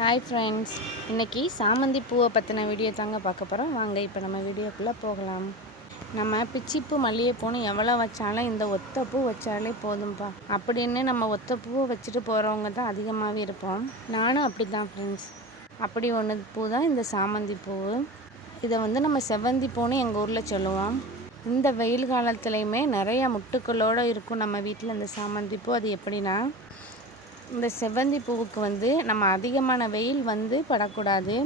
Hi friends, இன்றைக்கி சாமந்தி பூவை பற்றின வீடியோ தாங்க பார்க்க போகிறோம். வாங்க இப்போ நம்ம வீடியோக்குள்ளே போகலாம். நம்ம பிச்சிப்பூ மல்லிகைப்பூன்னு எவ்வளோ வச்சாலும் இந்த ஒத்த பூ வச்சாலே போதும்ப்பா அப்படின்னு நம்ம ஒத்த பூவை வச்சுட்டு போகிறவங்க தான் அதிகமாகவே இருப்போம். நானும் அப்படி தான் ஃப்ரெண்ட்ஸ். அப்படி ஒன்று பூ தான் இந்த சாமந்தி பூ. இதை நம்ம செவ்வந்தி பூன்னு எங்கள் ஊரில் சொல்லுவோம். இந்த வெயில் காலத்துலேயுமே நிறையா முட்டுக்களோடு இருக்கும் நம்ம வீட்டில் இந்த சாமந்தி பூ. அது எப்படின்னா, இந்த செவ்வந்தி பூவுக்கு நம்ம அதிகமான வெயில் படக்கூடாது.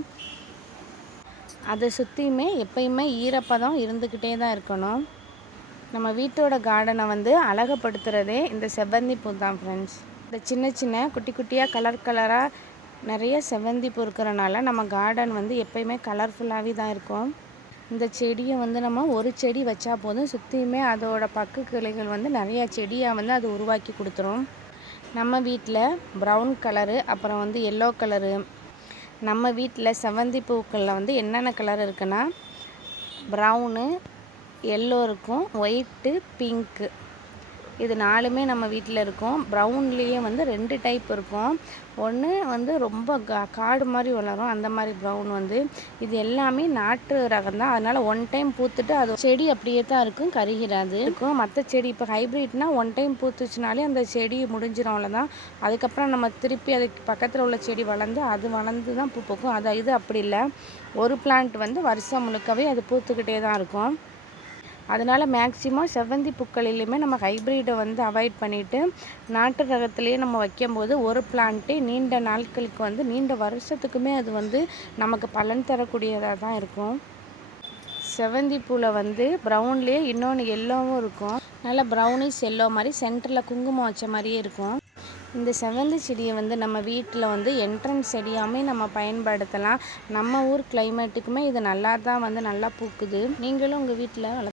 அதை சுற்றியுமே எப்பயுமே ஈரப்பதம் இருந்துக்கிட்டே தான் இருக்கணும். நம்ம வீட்டோட கார்டனை அழகுபடுத்துகிறதே இந்த செவ்வந்தி பூ தான் ஃப்ரெண்ட்ஸ். இந்த சின்ன சின்ன குட்டி குட்டியாக கலராக நிறைய செவ்வந்தி பூ இருக்கிறனால நம்ம கார்டன் எப்பயுமே கலர்ஃபுல்லாகவே தான் இருக்கும். இந்த செடியை நம்ம ஒரு செடி வச்சா போதும், சுற்றியுமே அதோட பக்கு கிளைகள் நிறையா செடியாக அது உருவாக்கி கொடுத்துரும். நம்ம வீட்டில் ப்ரௌன் கலரு, அப்புறம் எல்லோ கலரு. நம்ம வீட்டில் செவ்வந்தி பூக்களில் என்னென்ன கலர் இருக்குன்னா, ப்ரௌனு, எல்லோ இருக்கும், ஒயிட்டு, பிங்க்கு. இது 4மே நம்ம வீட்டில் இருக்கும். ப்ரௌன்லேயே 2 டைப் இருக்கும். ஒன்று ரொம்ப காடு மாதிரி வளரும், அந்த மாதிரி ப்ரௌன். இது எல்லாமே நாட்டு ரகம் தான். அதனால் 1 டைம் பூத்துட்டு அது செடி அப்படியே தான் இருக்கும், கருகிராது இருக்கும். மற்ற செடி இப்போ ஹைப்ரிட்னா 1 டைம் பூத்துச்சுனாலே அந்த செடி முடிஞ்சிடும், அவ்வளோதான். அதுக்கப்புறம் நம்ம திருப்பி அதுக்கு பக்கத்தில் உள்ள செடி வளர்ந்து தான் பூ பூக்கும். இது அப்படி இல்லை. ஒரு பிளான்ட் வருஷம் முழுக்கவே அது பூத்துக்கிட்டே தான் இருக்கும். அதனால் மேக்ஸிமம் செவ்வந்தி பூக்களிலுமே நம்ம ஹைப்ரிடை அவாய்ட் பண்ணிவிட்டு நாட்டு ரகத்துலேயே நம்ம வைக்கும்போது ஒரு பிளான்ட்டே நீண்ட நாட்களுக்கு நீண்ட வருஷத்துக்குமே அது நமக்கு பலன் தரக்கூடியதாக தான் இருக்கும். செவ்வந்தி பூவில் ப்ரௌன்லேயே இன்னொன்று எல்லோவும் இருக்கும். நல்லா ப்ரௌனிஷ் எல்லோ மாதிரி சென்டரில் குங்குமம் வச்ச மாதிரியே இருக்கும். இந்த செவ்வந்தி செடியை நம்ம வீட்டில் என்ட்ரன்ஸ் செடியாமே நம்ம பயன்படுத்தலாம். நம்ம ஊர் கிளைமேட்டுக்குமே இது நல்லா தான் நல்லா பூக்குது. நீங்களும் உங்கள் வீட்டில்